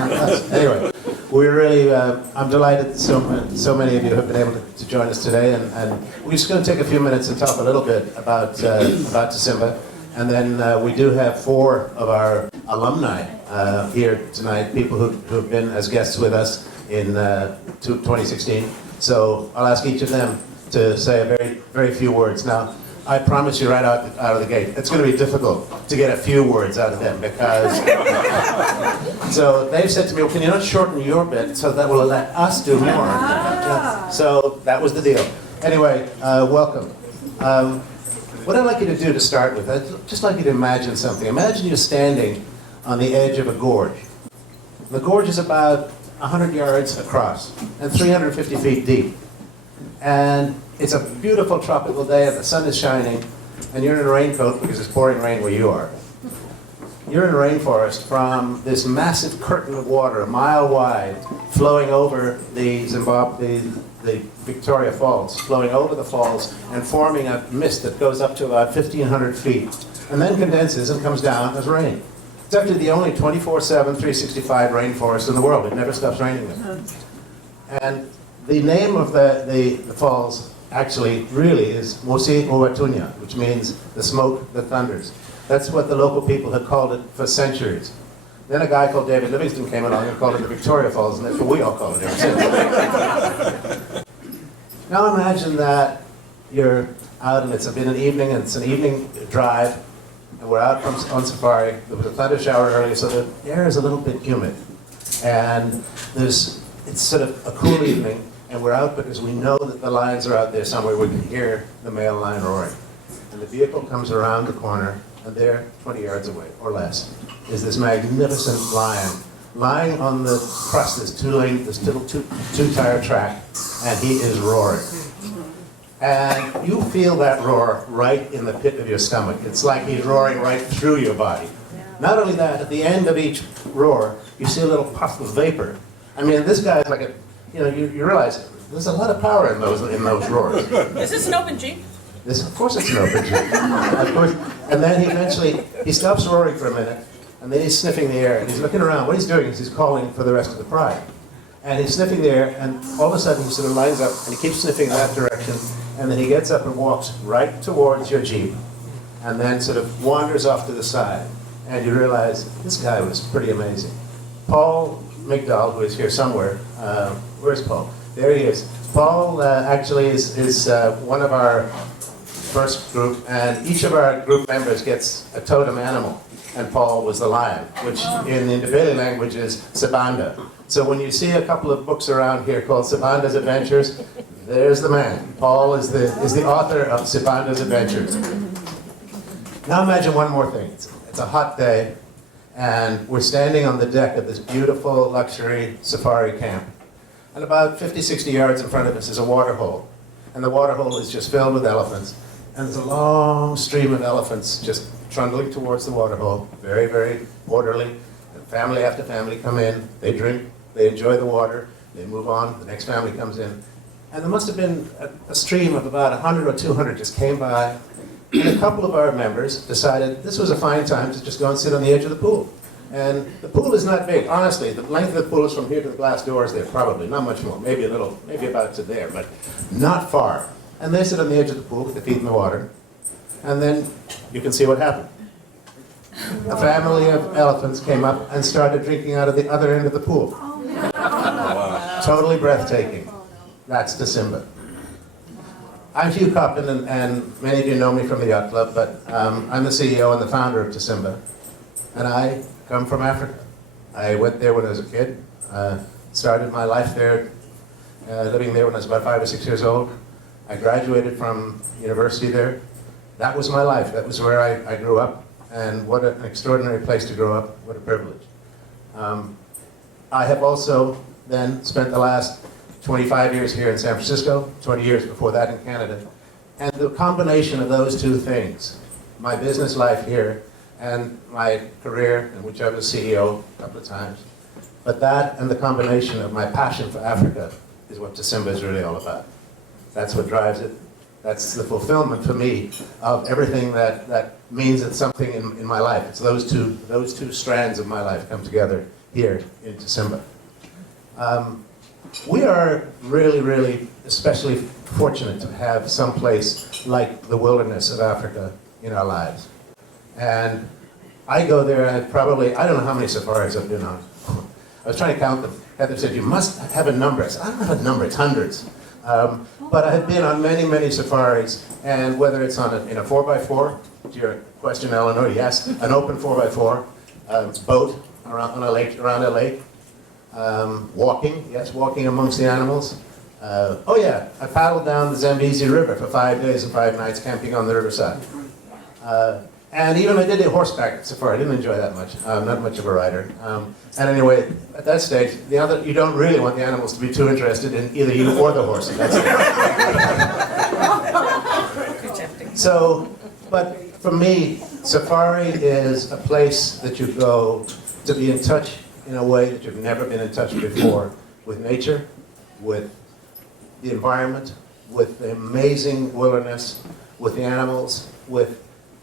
Anyway, we're really, I'm delighted that so many of you have been able to join us today, and we're just going to take a few minutes and talk a little bit about December, and then we do have 4 of our alumni here tonight, people who have been as guests with us in 2016. So I'll ask each of them to say a very few words. Now, I promise you right out of the gate, it's going to be difficult to get a few words out of them because... So they've said to me, well, can you not shorten your bit so that will let us do more? Yeah. So that was the deal. Anyway, welcome. What I'd like you to do to start with, I'd just like you to imagine something. Imagine you're standing on the edge of a gorge. The gorge is about 100 yards across and 350 feet deep. And it's a beautiful tropical day and the sun is shining and you're in a raincoat because it's pouring rain where you are. You're in a rainforest from this massive curtain of water, a mile wide, flowing over the Victoria Falls, flowing over the falls and forming a mist that goes up to about 1,500 feet and then condenses and comes down as rain. It's actually the only 24/7, 365 rainforest in the world. It never stops raining there. And the name of the falls actually really is Mosi Owatunya, which means the smoke that thunders. That's what the local people had called it for centuries. Then a guy called David Livingstone came along and called it the Victoria Falls, and that's what we all call it ever since. Now imagine that you're out and it's been an evening, and it's an evening drive, and we're out on safari. There was a thunder shower earlier, so the air is a little bit humid. And it's sort of a cool evening, and we're out because we know that the lions are out there somewhere. We can hear the male lion roaring. And the vehicle comes around the corner, and there, 20 yards away, or less, is this magnificent lion lying on the crust, this little two-tire track, and he is roaring. And you feel that roar right in the pit of your stomach. It's like he's roaring right through your body. Not only that, at the end of each roar, you see a little puff of vapor. I mean, this guy is like you realize there's a lot of power in those roars. Is this an open Jeep? Of course it's an open Jeep. Of course. And then he stops roaring for a minute, and then he's sniffing the air, and he's looking around. What he's doing is he's calling for the rest of the pride. And he's sniffing the air, and all of a sudden he sort of lines up, and he keeps sniffing in that direction, and then he gets up and walks right towards your Jeep, and then sort of wanders off to the side. And you realize this guy was pretty amazing. Paul McDowell, who is here somewhere, where's Paul? There he is. Paul actually is one of our first group, and each of our group members gets a totem animal, and Paul was the lion, which in the Ndebele language is Sibanda. So when you see a couple of books around here called Sibanda's Adventures, there's the man. Paul is the author of Sibanda's Adventures. Now imagine one more thing. It's a hot day, and we're standing on the deck of this beautiful luxury safari camp. And about 50, 60 yards in front of us is a water hole. And the water hole is just filled with elephants. And there's a long stream of elephants just trundling towards the water hole, very, very orderly. And family after family come in, they drink, they enjoy the water, they move on, the next family comes in. And there must have been a stream of about 100 or 200 just came by. And a couple of our members decided this was a fine time to just go and sit on the edge of the pool. And the pool is not big. Honestly, the length of the pool is from here to the glass doors there, probably. Not much more. Maybe a little, maybe about to there, but not far. And they sit on the edge of the pool with their feet in the water. And then you can see what happened. A family of elephants came up and started drinking out of the other end of the pool. Wow. Totally breathtaking. That's December. I'm Hugh Coppin, and many of you know me from the Yacht Club, but I'm the CEO and the founder of December. And I come from Africa. I went there when I was a kid, started my life there, living there when I was about 5 or 6 years old. I graduated from university there. That was my life. That was where I grew up. And what an extraordinary place to grow up. What a privilege. I have also then spent the last 25 years here in San Francisco, 20 years before that in Canada. And the combination of those two things, my business life here and my career, in which I was CEO a couple of times, but that and the combination of my passion for Africa is what December is really all about. That's what drives it. That's the fulfillment for me of everything that means it's something in my life. It's those two strands of my life come together here into Simba. We are really, really especially fortunate to have some place like the wilderness of Africa in our lives. And I go there, and I don't know how many safaris I've been on. I was trying to count them. Heather said, you must have a number. I said, I don't have a number, it's hundreds. But I have been on many, many safaris, and whether it's on in a 4x4, to your question, Eleanor, yes, an open 4x4, boat around a lake, walking, yes, walking amongst the animals. Oh yeah, I paddled down the Zambezi River for 5 days and 5 nights camping on the riverside. And even I did a horseback safari. I didn't enjoy that much. Not much of a rider. And anyway, at that stage, you don't really want the animals to be too interested in either you or the horse. So, but for me, safari is a place that you go to be in touch in a way that you've never been in touch before with nature, with the environment, with the amazing wilderness, with the animals, with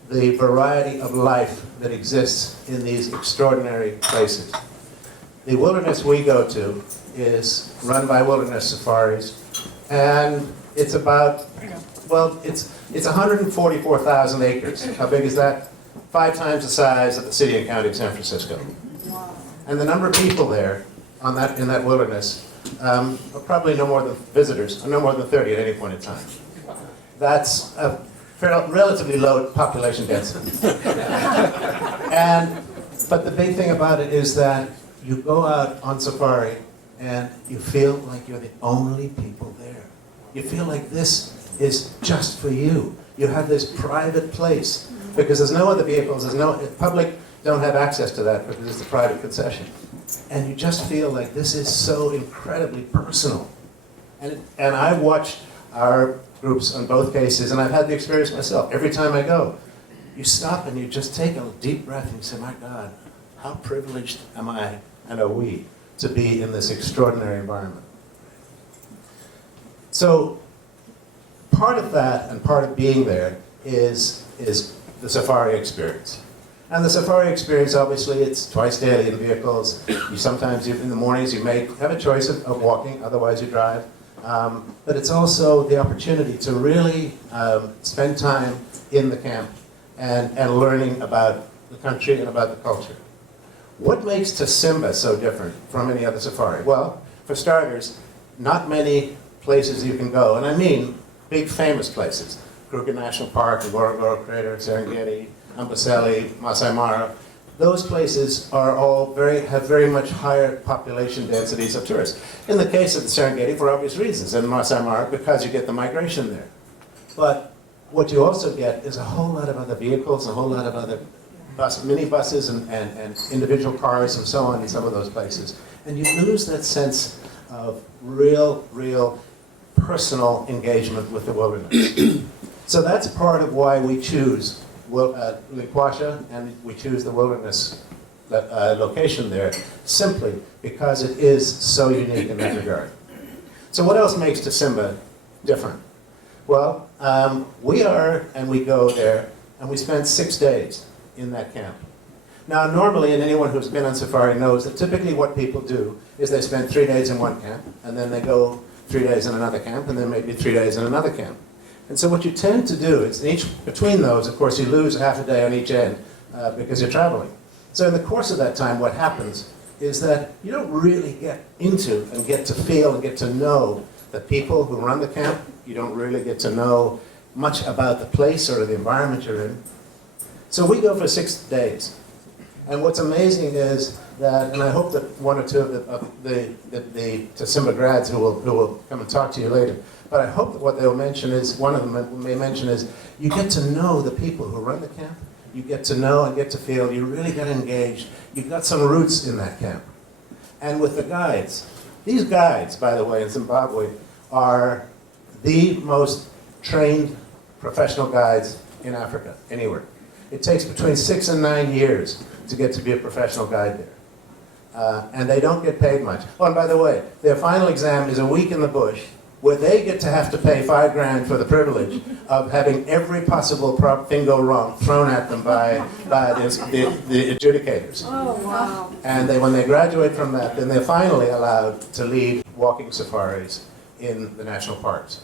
the variety of life that exists in these extraordinary places. The wilderness we go to is run by Wilderness Safaris, and it's about, well, it's 144,000 acres. How big is that? 5 times the size of the city and county of San Francisco. And the number of people there in that wilderness are probably no more than visitors, no more than 30 at any point in time. That's a relatively low population density. But the big thing about it is that you go out on safari and you feel like you're the only people there. You feel like this is just for you. You have this private place because there's no other vehicles, public don't have access to that because it's a private concession. And you just feel like this is so incredibly personal. And I watched our groups on both cases, and I've had the experience myself. Every time I go, you stop and you just take a deep breath and you say, my God, how privileged am I and are we to be in this extraordinary environment? So part of that and part of being there is the safari experience. And the safari experience, obviously, it's twice daily in vehicles. Sometimes in the mornings you may have a choice of walking, otherwise you drive. But it's also the opportunity to really spend time in the camp and learning about the country and about the culture. What makes Simba so different from any other safari? Well, for starters, not many places you can go, and I mean big famous places. Kruger National Park, Ngorongoro Crater, Serengeti, Amboseli, Masai Mara. Those places are all have very much higher population densities of tourists. In the case of the Serengeti, for obvious reasons, and Masai Mara, because you get the migration there. But what you also get is a whole lot of other vehicles, a whole lot of other minibuses and individual cars and so on in some of those places. And you lose that sense of real personal engagement with the wilderness. So that's part of why we choose Liquasha, and we choose the wilderness location there, simply because it is so unique in that regard. So what else makes Simba different? Well, we go there, and we spend 6 days in that camp. Now, normally, and anyone who's been on safari knows that typically what people do is they spend 3 days in one camp, and then they go 3 days in another camp, and then maybe 3 days in another camp. And so what you tend to do is, between those, of course, you lose half a day on each end because you're traveling. So in the course of that time, what happens is that you don't really get into and get to feel and get to know the people who run the camp. You don't really get to know much about the place or the environment you're in. So we go for 6 days. And what's amazing is that, and I hope that one or two of the Simba grads who will come and talk to you later, but I hope that what they'll mention is, one of them may mention is, you get to know the people who run the camp. You get to know and get to feel, you really get engaged. You've got some roots in that camp. And with the guides, these guides, by the way, in Zimbabwe, are the most trained professional guides in Africa, anywhere. It takes between 6 and 9 years to get to be a professional guide there. And they don't get paid much. Oh, and by the way, their final exam is a week in the bush, where they get to have to pay $5,000 for the privilege of having every possible thing go wrong thrown at them by the adjudicators. Oh, wow. And when they graduate from that, then they're finally allowed to lead walking safaris in the national parks.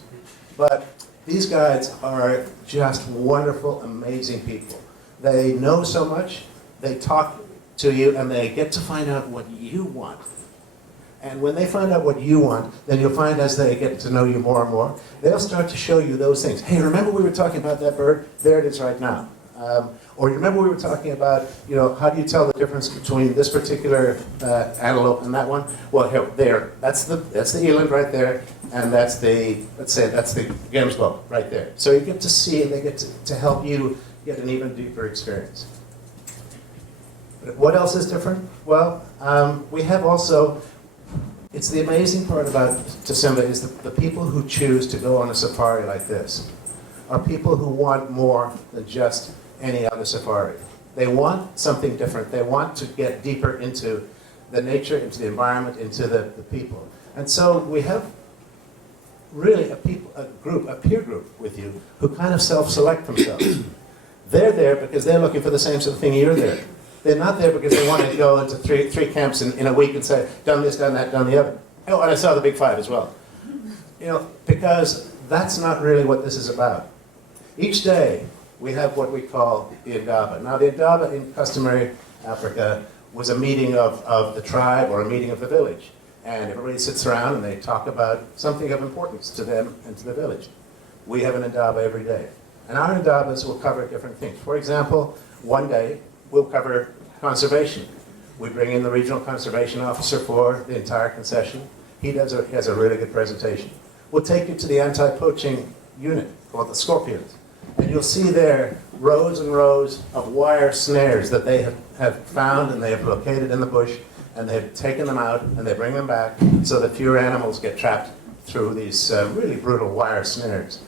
But these guides are just wonderful, amazing people. They know so much, they talk to you, and they get to find out what you want. And when they find out what you want, then you'll find as they get to know you more and more, they'll start to show you those things. Hey, remember we were talking about that bird? There it is right now. Or you remember we were talking about, you know, how do you tell the difference between this particular antelope and that one? Well, here, there, that's the eland right there, and that's the, let's say, that's the gamsbok right there. So you get to see, and they get to help you get an even deeper experience. What else is different? Well, we have also, it's the amazing part about Tasimba is the people who choose to go on a safari like this are people who want more than just any other safari. They want something different. They want to get deeper into the nature, into the environment, into the people. And so we have really a peer group with you who kind of self-select themselves. They're there because they're looking for the same sort of thing you're there. They're not there because they want to go into three camps in a week and say, done this, done that, done the other. Oh, and I saw the Big Five as well. You know, because that's not really what this is about. Each day, we have what we call the Indaba. Now, the Indaba in customary Africa was a meeting of the tribe or a meeting of the village. And everybody sits around and they talk about something of importance to them and to the village. We have an Indaba every day. And our Indabas will cover different things. For example, one day, we'll cover conservation. We bring in the regional conservation officer for the entire concession. He has a really good presentation. We'll take you to the anti-poaching unit called the Scorpions. And you'll see there rows and rows of wire snares that they have found and they have located in the bush, and they've taken them out and they bring them back so that fewer animals get trapped through these really brutal wire snares.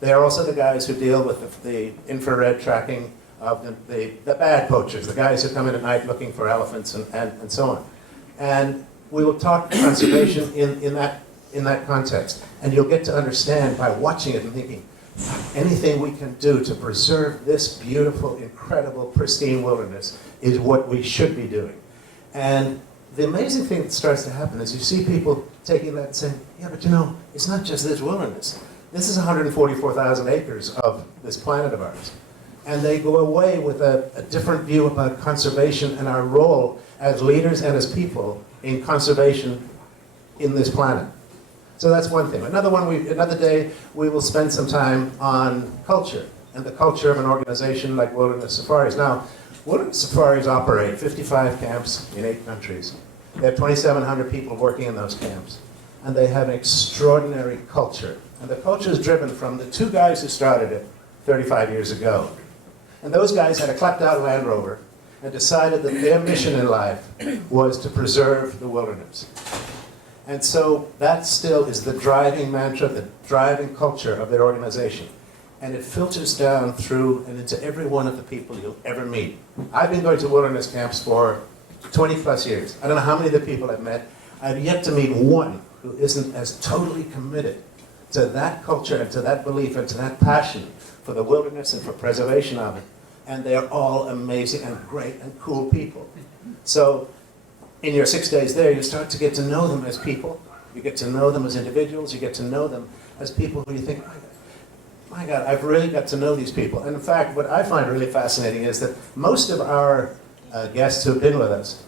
They are also the guys who deal with the infrared tracking of the bad poachers, the guys who come in at night looking for elephants and so on. And we will talk conservation in that context. And you'll get to understand by watching it and thinking, anything we can do to preserve this beautiful, incredible, pristine wilderness is what we should be doing. And the amazing thing that starts to happen is you see people taking that and saying, yeah, but you know, it's not just this wilderness. This is 144,000 acres of this planet of ours. And they go away with a different view about conservation and our role as leaders and as people in conservation in this planet. So that's one thing. Another day, we will spend some time on culture and the culture of an organization like Wilderness Safaris. Now, Wilderness Safaris operate 55 camps in 8 countries. They have 2,700 people working in those camps. And they have an extraordinary culture. And the culture is driven from the 2 guys who started it 35 years ago. And those guys had a clapped-out Land Rover and decided that their mission in life was to preserve the wilderness. And so that still is the driving mantra, the driving culture of their organization. And it filters down through and into every one of the people you'll ever meet. I've been going to wilderness camps for 20 plus years. I don't know how many of the people I've met. I've yet to meet one who isn't as totally committed to that culture and to that belief and to that passion for the wilderness and for preservation of it. And they are all amazing and great and cool people. So in your 6 days there, you start to get to know them as people. You get to know them as individuals. You get to know them as people who you think, my God, I've really got to know these people. And in fact, what I find really fascinating is that most of our guests who have been with us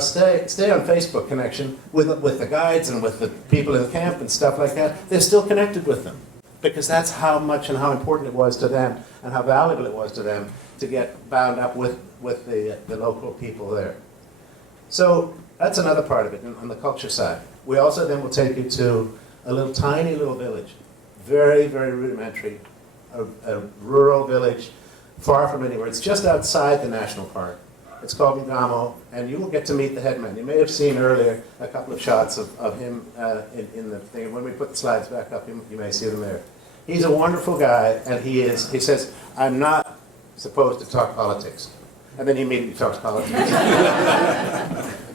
stay on Facebook connection with the guides and with the people in the camp and stuff like that. They're still connected with them because that's how much and how important it was to them and how valuable it was to them to get bound up with the local people there. So that's another part of it on the culture side. We also then will take you to a tiny little village, very, very rudimentary, a rural village, far from anywhere. It's just outside the national park. It's called Ngamo, and you will get to meet the headman. You may have seen earlier a couple of shots of him in the thing. When we put the slides back up, you may see them there. He's a wonderful guy, and he says, I'm not supposed to talk politics. And then he immediately talks politics.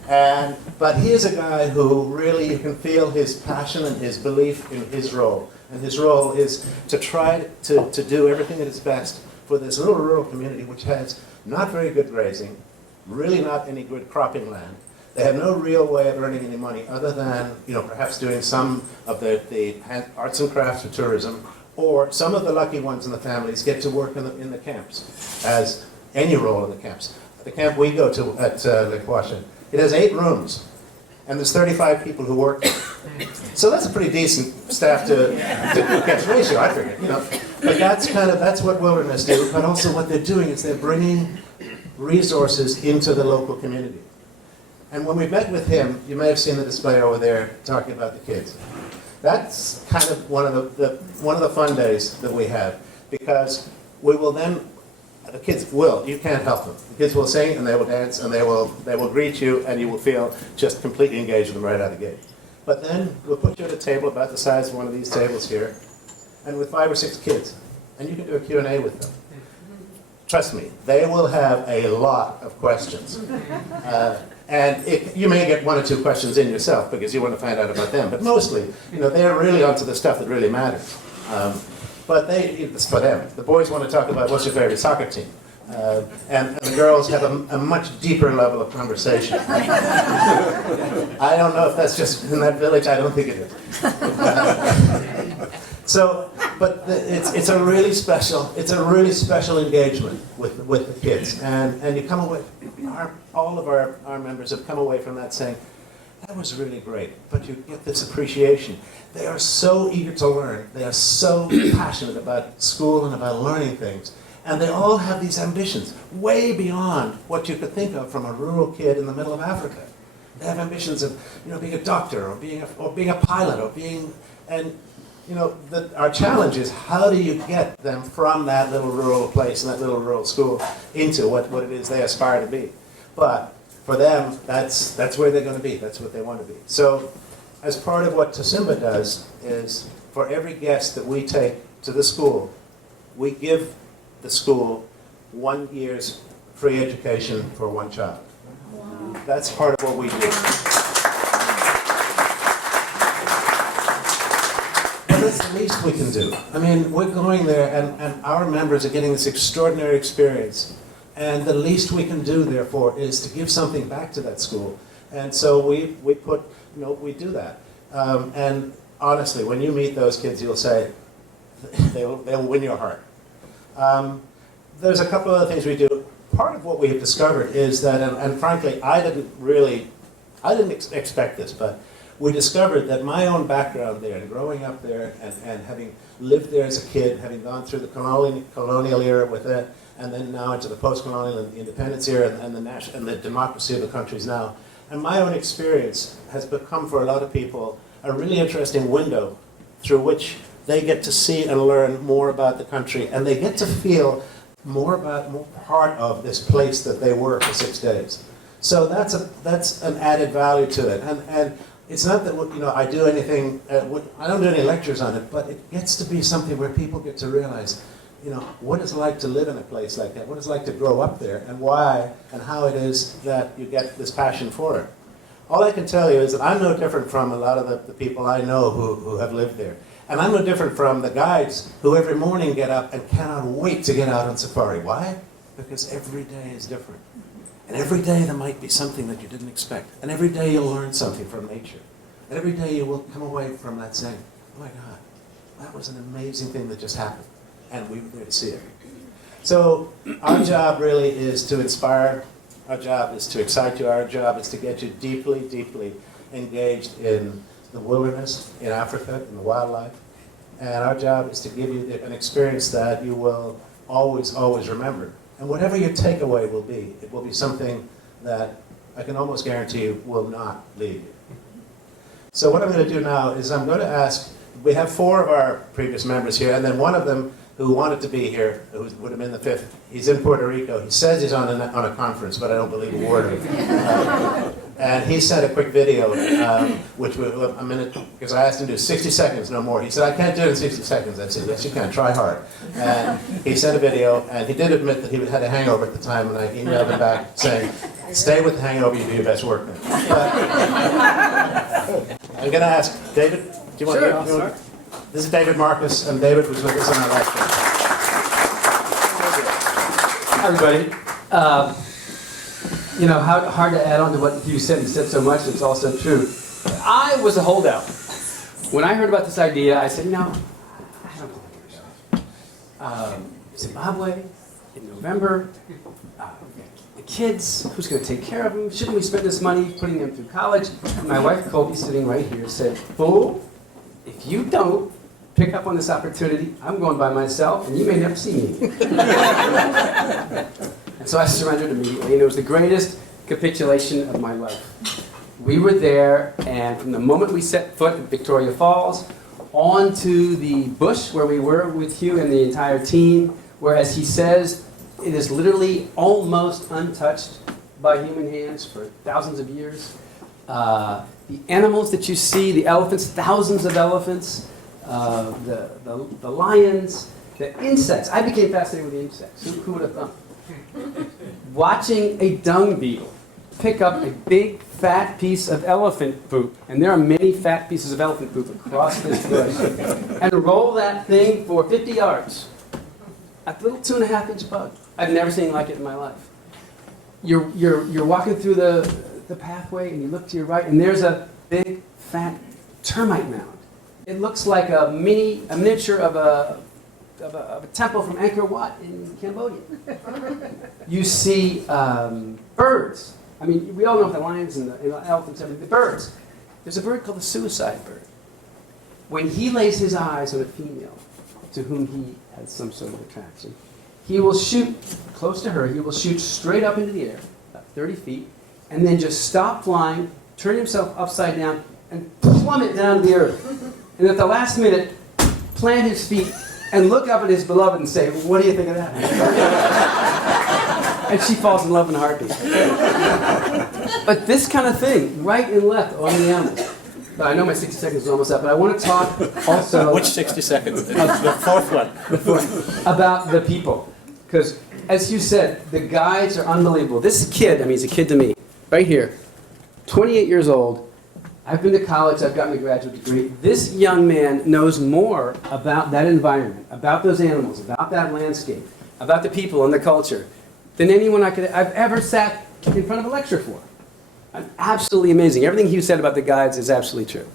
But he is a guy who really, you can feel his passion and his belief in his role. And his role is to try to do everything at its best for this little rural community which has not very good grazing, really not any good cropping land. They have no real way of earning any money other than, perhaps doing some of the arts and crafts for tourism, or some of the lucky ones in the families get to work in the camps, as any role in the camps. The camp we go to at Lake Washington, it has 8 rooms, and there's 35 people who work there. So that's a pretty decent staff to catch ratio, I figure, But that's what wilderness do, but also what they're doing is they're bringing resources into the local community. And when we met with him, you may have seen the display over there talking about the kids. That's kind of one of the fun days that we have, because we will then, the kids will, you can't help them. The kids will sing and they will dance and they will greet you, and you will feel just completely engaged with them right out of the gate. But then we'll put you at a table about the size of one of these tables here, and with 5 or 6 kids, and you can do a Q&A with them. Trust me, they will have a lot of questions. And you may get 1 or 2 questions in yourself because you want to find out about them. But mostly, they're really onto the stuff that really matters. But it's for them. The boys want to talk about what's your favorite soccer team. And the girls have a much deeper level of conversation. I don't know if that's just in that village. I don't think it is. But it's a really special engagement with the kids, and you come away. All of our members have come away from that saying, that was really great, but you get this appreciation. They are so eager to learn. They are so passionate about school and about learning things. And they all have these ambitions, way beyond what you could think of from a rural kid in the middle of Africa. They have ambitions of, being a doctor, or being a pilot, or being, our challenge is how do you get them from that little rural place and that little rural school into what it is they aspire to be. But for them, that's where they're going to be. That's what they want to be. So as part of what Tosimba does is for every guest that we take to the school, we give the school 1 year's free education for 1 child. Wow. That's part of what we do. But that's the least we can do. I mean, we're going there and our members are getting this extraordinary experience. And the least we can do, therefore, is to give something back to that school. And so we do that. And honestly, when you meet those kids, you'll say, they'll win your heart. There's a couple of other things we do. Part of what we have discovered is that, and frankly, I didn't expect this, but we discovered that my own background there, and growing up there, and having lived there as a kid, having gone through the colonial era with it, and then now into the post-colonial and the independence era, and the democracy of the countries now, and my own experience has become, for a lot of people, a really interesting window through which they get to see and learn more about the country, and they get to feel more part of this place that they were for 6 days. So that's an added value to it, and it's not that I do anything. I don't do any lectures on it, but it gets to be something where people get to realize, what it's like to live in a place like that, what it's like to grow up there, and why and how it is that you get this passion for it. All I can tell you is that I'm no different from a lot of the people I know who have lived there. And I'm no different from the guides who every morning get up and cannot wait to get out on safari. Why? Because every day is different. And every day there might be something that you didn't expect. And every day you'll learn something from nature. And every day you will come away from that saying, oh my God, that was an amazing thing that just happened. And we were there to see it. So our job really is to inspire. Our job is to excite you. Our job is to get you deeply, deeply engaged in the wilderness, in Africa, in the wildlife. And our job is to give you an experience that you will always, always remember. And whatever your takeaway will be, it will be something that I can almost guarantee you will not leave you. So what I'm going to do now is I'm going to ask, we have 4 of our previous members here, and then one of them who wanted to be here, who would have been the 5th, he's in Puerto Rico. He says he's on a conference, but I don't believe a word of it. And he sent a quick video, which was a minute, because I asked him to do 60 seconds, no more. He said, I can't do it in 60 seconds. I said, yes, you can, try hard. And he sent a video, and he did admit that he had a hangover at the time, and I emailed him back saying, stay with the hangover, you do your best work now. But I'm going to ask David, do you want to start? This is David Marcus, and David was with us on our last show. Hi, everybody. You know, hard to add on to what you said. You said so much, it's also true. I was a holdout. When I heard about this idea, I said, you know, I don't believe Zimbabwe in November, the kids, who's going to take care of them? Shouldn't we spend this money putting them through college? And my wife, Colby, sitting right here, said, fool, if you don't pick up on this opportunity, I'm going by myself, and you may never see me. And so I surrendered immediately, and it was the greatest capitulation of my life. We were there, and from the moment we set foot in Victoria Falls, onto the bush where we were with Hugh and the entire team, where, as he says, it is literally almost untouched by human hands for thousands of years. The animals that you see, the elephants, thousands of elephants, the lions, the insects. I became fascinated with the insects. Who would have thought? Watching a dung beetle pick up a big fat piece of elephant poop, and there are many fat pieces of elephant poop across this bush, and roll that thing for 50 yards. A little 2.5-inch bug. I've never seen like it in my life. You're walking through the pathway, and you look to your right, and there's a big fat termite mound. It looks like a miniature of a temple from Angkor Wat in Cambodia. You see birds. I mean, we all know the lions and the elephants, the birds. There's a bird called the suicide bird. When he lays his eyes on a female to whom he has some sort of attraction, he will shoot close to her. He will shoot straight up into the air, about 30 feet, and then just stop flying, turn himself upside down, and plummet down to the earth. And at the last minute, plant his feet and look up at his beloved and say, what do you think of that? And she falls in love in a heartbeat. But this kind of thing, right and left on the animals. I know my 60 seconds is almost up, but I want to talk also... Which 60 seconds? The fourth one. About the people. Because, as you said, the guides are unbelievable. This kid, I mean, he's a kid to me, right here, 28 years old. I've been to college, I've gotten a graduate degree. This young man knows more about that environment, about those animals, about that landscape, about the people and the culture, than anyone I've ever sat in front of a lecture for. Absolutely amazing. Everything Hugh said about the guides is absolutely true.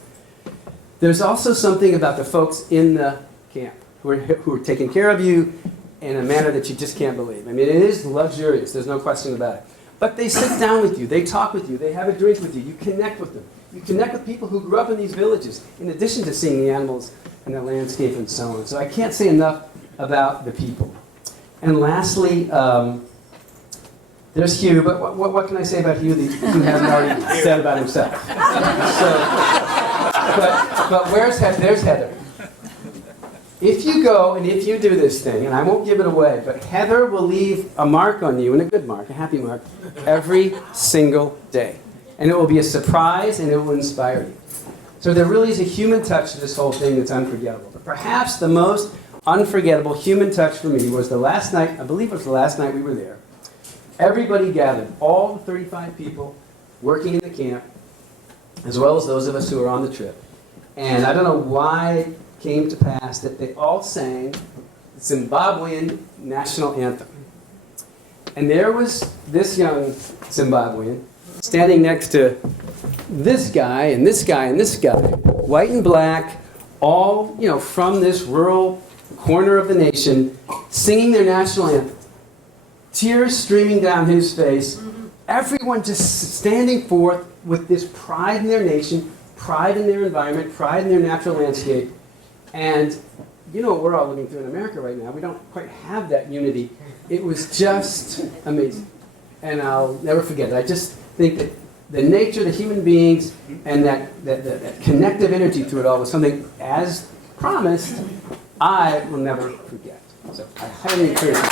There's also something about the folks in the camp who are taking care of you in a manner that you just can't believe. I mean, it is luxurious, there's no question about it. But they sit down with you, they talk with you, they have a drink with you, you connect with them. You connect with people who grew up in these villages, in addition to seeing the animals and the landscape and so on. So I can't say enough about the people. And lastly, there's Hugh, but what can I say about Hugh that Hugh hasn't already said about himself? But there's Heather. If you go and if you do this thing, and I won't give it away, but Heather will leave a mark on you, and a good mark, a happy mark, every single day. And it will be a surprise, and it will inspire you. So there really is a human touch to this whole thing that's unforgettable. But perhaps the most unforgettable human touch for me was the last night, I believe it was the last night we were there. Everybody gathered, all the 35 people working in the camp, as well as those of us who were on the trip. And I don't know why it came to pass that they all sang the Zimbabwean national anthem. And there was this young Zimbabwean standing next to this guy and this guy and this guy, white and black, all, you know, from this rural corner of the nation, singing their national anthem. Tears streaming down his face. Everyone just standing forth with this pride in their nation, pride in their environment, pride in their natural landscape. And you know what we're all living through in America right now. We don't quite have that unity. It was just amazing. And I'll never forget it. I just think that the nature of the human beings and that connective energy to it all was something, as promised, I will never forget. So I highly encourage you.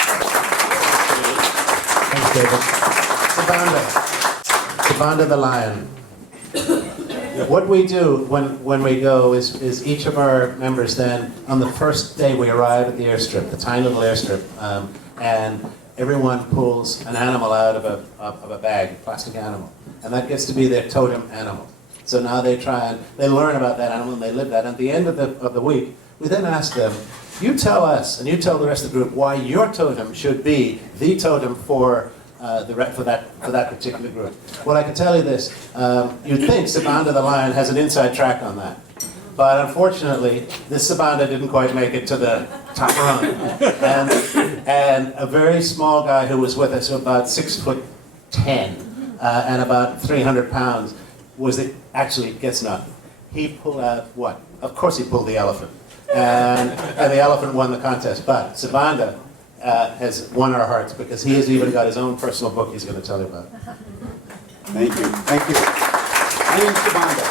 Thanks, David. Sabanda. Sabanda the lion. What we do when we go is each of our members then, on the first day we arrive at the airstrip, the tiny little airstrip, and everyone pulls an animal out of a bag, a plastic animal, and that gets to be their totem animal. So now they learn about that animal and they live that. And at the end of the week, we then ask them, you tell us and you tell the rest of the group why your totem should be the totem for that particular group. Well, I can tell you this, you'd think Sabanda the lion has an inside track on that. But unfortunately, this Sabanda didn't quite make it to the top rung. And a very small guy who was with us, about 6'10", and about 300 pounds, actually gets nothing. He pulled out what? Of course he pulled the elephant. And the elephant won the contest. But Sabanda has won our hearts because he has even got his own personal book he's going to tell you about. Thank you. Thank you. My name's Sabanda.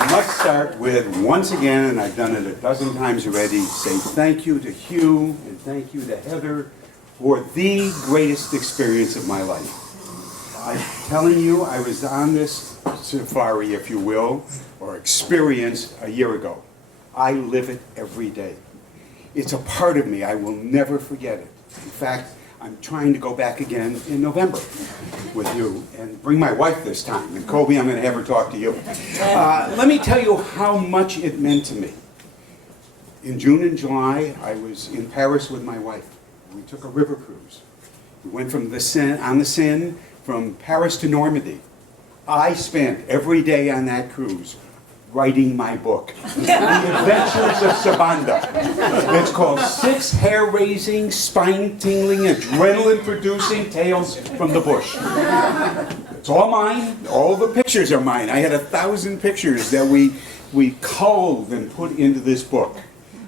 I must start with, once again, and I've done it a dozen times already, say thank you to Hugh and thank you to Heather for the greatest experience of my life. I'm telling you, I was on this safari, if you will, or experience a year ago. I live it every day. It's a part of me. I will never forget it. In fact, I'm trying to go back again in November with you and bring my wife this time. And Kobe, I'm going to have her talk to you. Let me tell you how much it meant to me. In June and July, I was in Paris with my wife. We took a river cruise. We went from the Seine, from Paris to Normandy. I spent every day on that cruise writing my book, The Adventures of Sabanda. It's called 6 Hair-Raising, Spine-Tingling, Adrenaline-Producing Tales from the Bush. It's all mine. All the pictures are mine. I had 1,000 pictures that we culled and put into this book.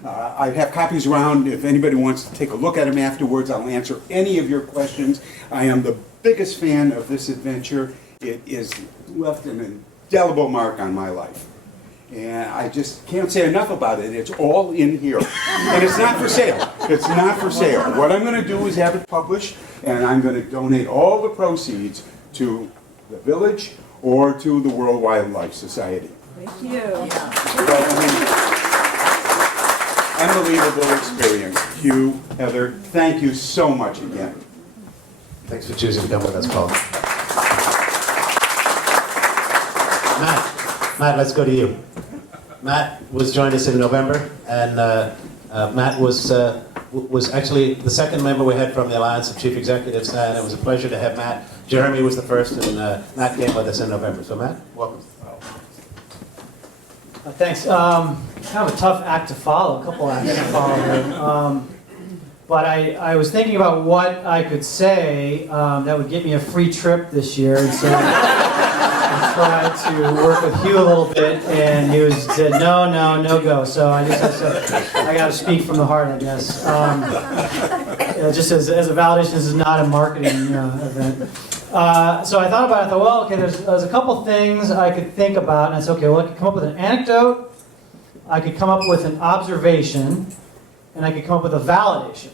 I have copies around. If anybody wants to take a look at them afterwards, I'll answer any of your questions. I am the biggest fan of this adventure. It has left an indelible mark on my life. And I just can't say enough about it. It's all in here. And it's not for sale. It's not for sale. What I'm going to do is have it published, and I'm going to donate all the proceeds to the village or to the World Wildlife Society. Thank you. Unbelievable experience. Hugh, Heather, thank you so much again. Thanks for choosing to come with us, Paul. Matt, let's go to you. Matt joined us in November, and Matt was actually the second member we had from the Alliance of Chief Executives, and it was a pleasure to have Matt. Jeremy was the first, and Matt came with us in November. So Matt, welcome. Thanks. Kind of a tough act to follow, a couple acts to follow here. But I was thinking about what I could say that would get me a free trip this year, and so I tried to work with Hugh a little bit, and he said no go. So I got to speak from the heart, I guess. Just as a validation, this is not a marketing event. So I thought about it. I thought, well, okay, there's a couple things I could think about, and I said, okay, well, I could come up with an anecdote, I could come up with an observation, and I could come up with a validation.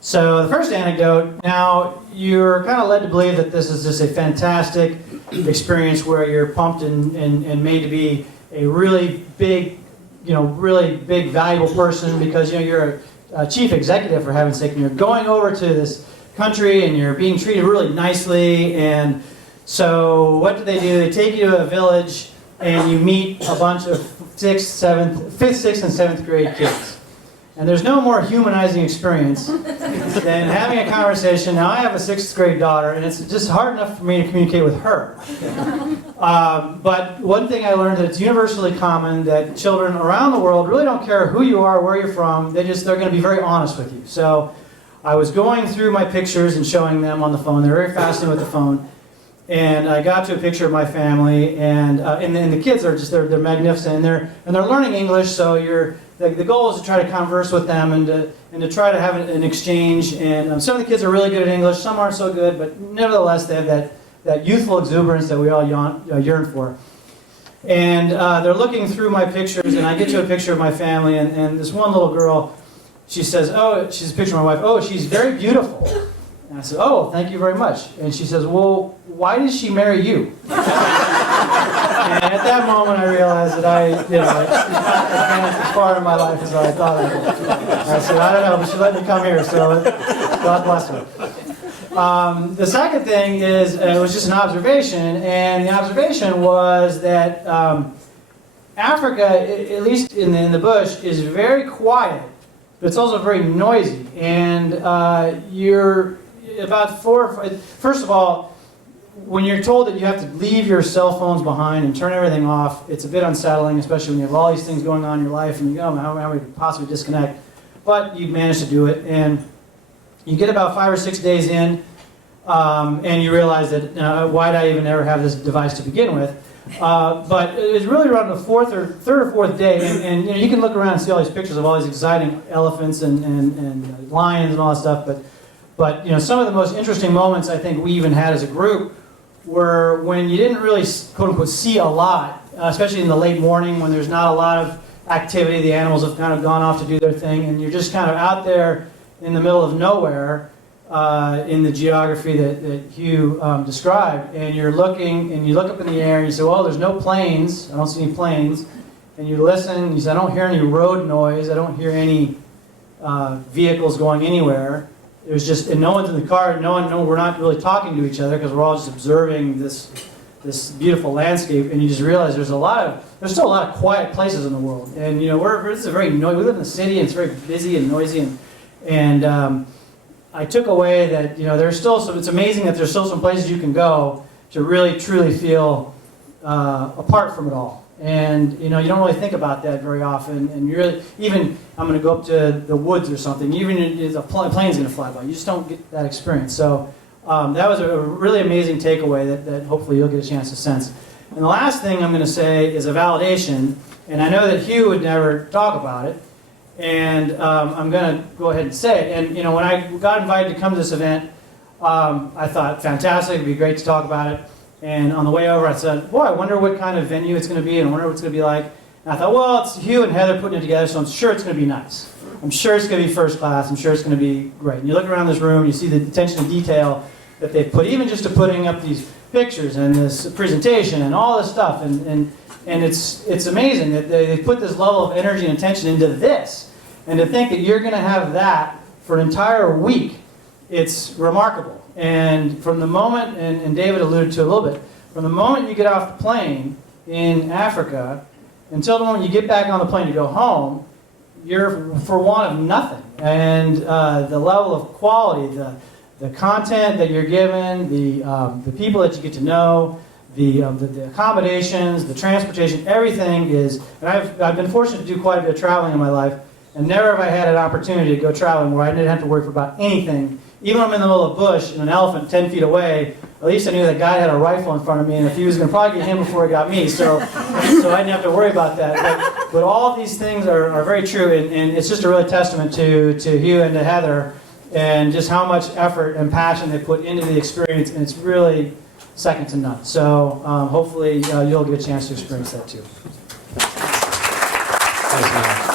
So the first anecdote, now you're kind of led to believe that this is just a fantastic experience where you're pumped and made to be a really big, valuable person because you're a chief executive, for heaven's sake, and you're going over to this country and you're being treated really nicely. And so what do? They take you to a village and you meet a bunch of 5th, 6th, and 7th grade kids. And there's no more humanizing experience than having a conversation. Now, I have a 6th grade daughter, and it's just hard enough for me to communicate with her. But one thing I learned, that it's universally common that children around the world really don't care who you are, where you're from. They're going to be very honest with you. So I was going through my pictures and showing them on the phone. They're very fascinated with the phone. And I got to a picture of my family, and the kids are just, they're magnificent, and they're learning English, so the goal is to try to converse with them and to try to have an exchange. And some of the kids are really good at English, some aren't so good, but nevertheless they have that youthful exuberance that we all yearn for. And they're looking through my pictures, and I get to a picture of my family, and this one little girl, she says, oh, she's a picture of my wife, oh, she's very beautiful. And And I said, oh, thank you very much. And she says, well, why did she marry you? And at that moment, I realized that it's advanced as far in my life as I thought I would. And I said, I don't know, but she let me come here, so God bless her. The second thing is, it was just an observation, and the observation was that Africa, at least in the bush, is very quiet, but it's also very noisy. And you're about first of all, when you're told that you have to leave your cell phones behind and turn everything off, it's a bit unsettling, especially when you have all these things going on in your life and you go, how we could possibly disconnect. But you manage to do it, and you get about 5 or 6 days in, and you realize that why did I even ever have this device to begin with? But it's really around the third or fourth day, and you can look around and see all these pictures of all these exciting elephants and lions and all that stuff. But some of the most interesting moments I think we even had as a group were when you didn't really, quote unquote, see a lot, especially in the late morning when there's not a lot of activity. The animals have kind of gone off to do their thing, and you're just kind of out there in the middle of nowhere in the geography that Hugh described. And you're looking, and you look up in the air, and you say, well, there's no planes. I don't see any planes. And you listen, and you say, I don't hear any road noise. I don't hear any vehicles going anywhere. There's just, and no one's in the car. We're not really talking to each other because we're all just observing this beautiful landscape. And you just realize there's still a lot of quiet places in the world. And this is a very noisy. We live in the city, and it's very busy and noisy. And I took away that there's still some. It's amazing that there's still some places you can go to really truly feel apart from it all. And you don't really think about that very often. And even I'm going to go up to the woods or something. Even if a plane's going to fly by, you just don't get that experience. So that was a really amazing takeaway that hopefully you'll get a chance to sense. And the last thing I'm going to say is a validation. And I know that Hugh would never talk about it. And I'm going to go ahead and say it. And when I got invited to come to this event, I thought, fantastic, it'd be great to talk about it. And on the way over, I said, boy, I wonder what kind of venue it's going to be, and I wonder what it's going to be like. And I thought, well, it's Hugh and Heather putting it together, so I'm sure it's going to be nice. I'm sure it's going to be first class. I'm sure it's going to be great. And you look around this room, you see the attention to detail that they've put, even just to putting up these pictures and this presentation and all this stuff. And it's amazing that they put this level of energy and attention into this. And to think that you're going to have that for an entire week, it's remarkable. And from the moment, and David alluded to a little bit, from the moment you get off the plane in Africa until the moment you get back on the plane to go home, you're for want of nothing. And the level of quality, the content that you're given, the people that you get to know, the accommodations, the transportation, everything is. And I've been fortunate to do quite a bit of traveling in my life, and never have I had an opportunity to go traveling where I didn't have to worry about anything. Even when I'm in the middle of a bush and an elephant 10 feet away, at least I knew that guy had a rifle in front of me, and if he was going to probably get him before he got me, so I didn't have to worry about that. But all of these things are very true, and it's just a real testament to Hugh and to Heather, and just how much effort and passion they put into the experience, and it's really second to none. So hopefully you'll get a chance to experience that too. Thanks, Matt.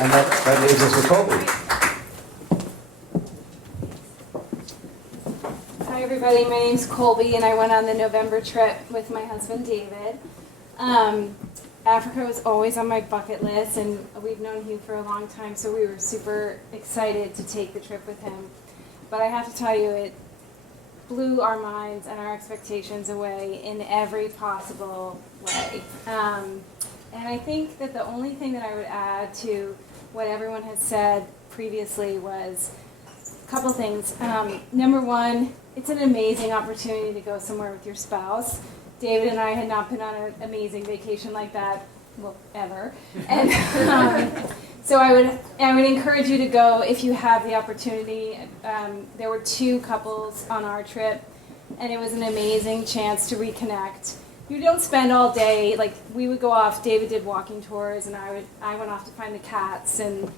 And that leaves us with Colby. Hi everybody, my name's Colby and I went on the November trip with my husband David. Africa was always on my bucket list, and we've known Hugh for a long time, so we were super excited to take the trip with him. But I have to tell you, it blew our minds and our expectations away in every possible way. And I think that the only thing that I would add to what everyone has said previously was a couple things. Number one, it's an amazing opportunity to go somewhere with your spouse. David and I had not been on an amazing vacation like that, well, ever. And so I would encourage you to go if you have the opportunity. There were 2 couples on our trip, and it was an amazing chance to reconnect. You don't spend all day, like we would go off, David did walking tours, and I went off to find the cats, and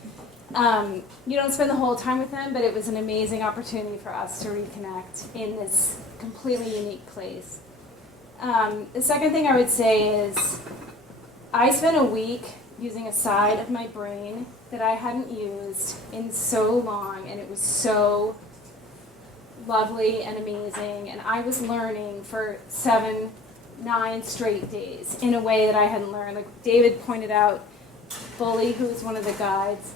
you don't spend the whole time with them, but it was an amazing opportunity for us to reconnect in this completely unique place. The second thing I would say is I spent a week using a side of my brain that I hadn't used in so long, and it was so lovely and amazing, and I was learning for 7, 9 straight days in a way that I hadn't learned. Like David pointed out, Bully, who's one of the guides,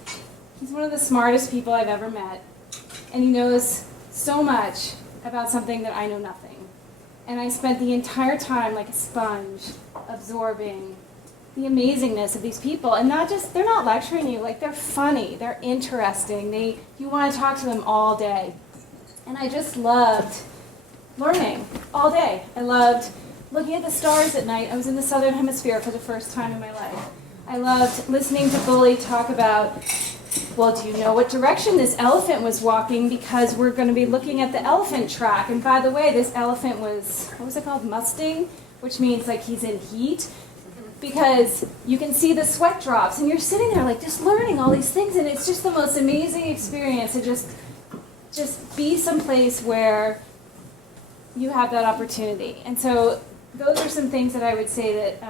he's one of the smartest people I've ever met, and he knows so much about something that I know nothing. And I spent the entire time like a sponge, absorbing the amazingness of these people. And not just, they're not lecturing you, like they're funny, they're interesting, you want to talk to them all day. And I just loved learning all day. I loved looking at the stars at night. I was in the southern hemisphere for the first time in my life. I loved listening to Bully talk about, well, do you know what direction this elephant was walking? Because we're going to be looking at the elephant track. And by the way, this elephant was, what was it called? Musting, which means like he's in heat. Because you can see the sweat drops, and you're sitting there like just learning all these things, and it's just the most amazing experience to just be someplace where you have that opportunity. And so those are some things that I would say that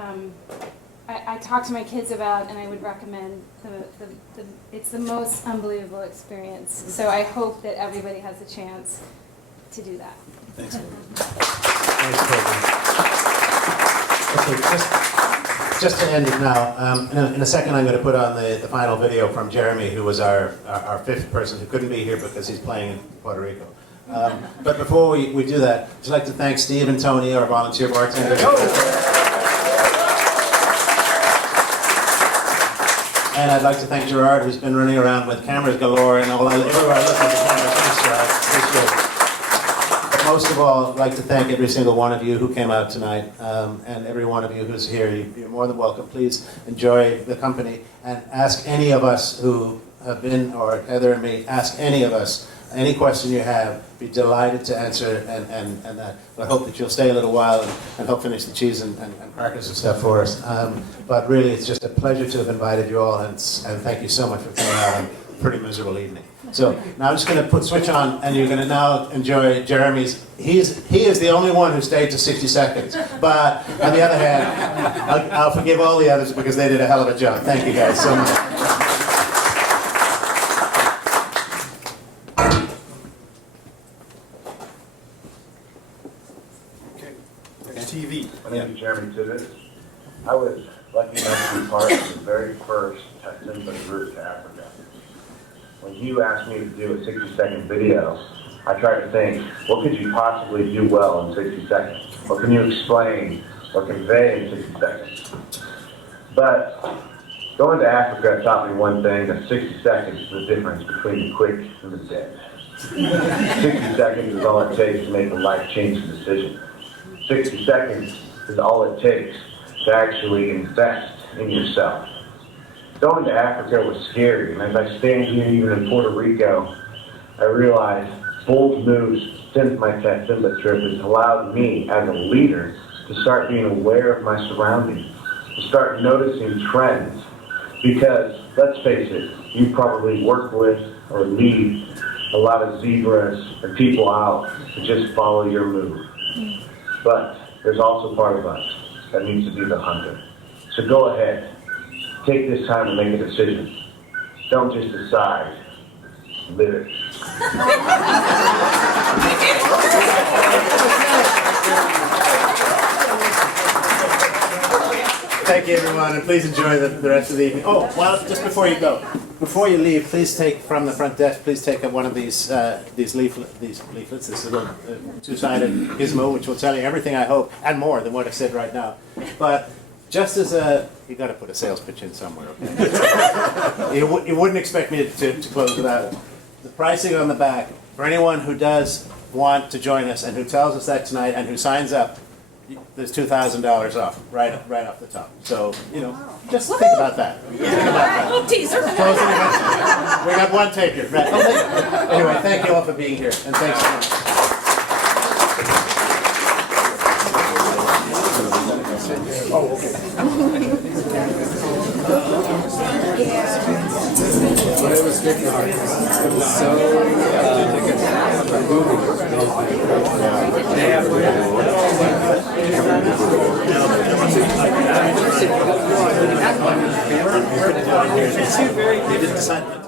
I talk to my kids about, and I would recommend. It's the most unbelievable experience. So I hope that everybody has a chance to do that. Thanks. Okay, just to end it now, in a second I'm going to put on the final video from Jeremy, who was our fifth person who couldn't be here because he's playing in Puerto Rico. But before we do that, I'd like to thank Steve and Tony, our volunteer bartenders. And I'd like to thank Gerard, who's been running around with cameras galore and everywhere I look at the cameras. Thanks, Gerard. Appreciate it. But most of all, I'd like to thank every single one of you who came out tonight, and every one of you who's here. You're more than welcome. Please enjoy the company, and ask any of us who have been, or Heather and me, ask any of us any question you have. Be delighted to answer, and that. But hope that you'll stay a little while and help finish the cheese and crackers and stuff for us. But really, it's just a pleasure to have invited you all, and thank you so much for coming out on a pretty miserable evening. So now I'm just going to switch on, and you're going to now enjoy Jeremy's. He is the only one who stayed to 60 seconds. But on the other hand, I'll forgive all the others because they did a hell of a job. Thank you guys so much. TV. My name is Jeremy Tibbetts. I was lucky enough to be part of the very first Simba route to Africa. When you asked me to do a 60-second video, I tried to think, what could you possibly do well in 60 seconds? What can you explain or convey in 60 seconds? But going to Africa taught me one thing, that 60 seconds is the difference between the quick and the dead. 60 seconds is all it takes to make a life-changing decision. 60 seconds is all it takes to actually invest in yourself. Going to Africa was scary, and as I stand here even in Puerto Rico, I realize bold moves since my Simba trip has allowed me as a leader to start being aware of my surroundings, to start noticing trends, because let's face it, you probably work with or lead a lot of zebras or people out to just follow your move. But there's also part of us that needs to be the hunter. So go ahead, take this time to make a decision. Don't just decide, live it. Thank you, everyone, and please enjoy the rest of the evening. Oh, well, just before you go, before you leave, please take from the front desk. Please take one of these leaflets. This little two-sided gizmo, which will tell you everything, I hope, and more than what I said right now. But just as you got to put a sales pitch in somewhere. Okay? you wouldn't expect me to close without it. The pricing on the back for anyone who does want to join us and who tells us that tonight and who signs up. There's $2,000 off, right off the top. So, just think about that. Think about that. Little teaser. Closing event. We got one taker. Right. Anyway, thank you all for being here, and thanks so much. Oh, It was good. It was so They didn't decide.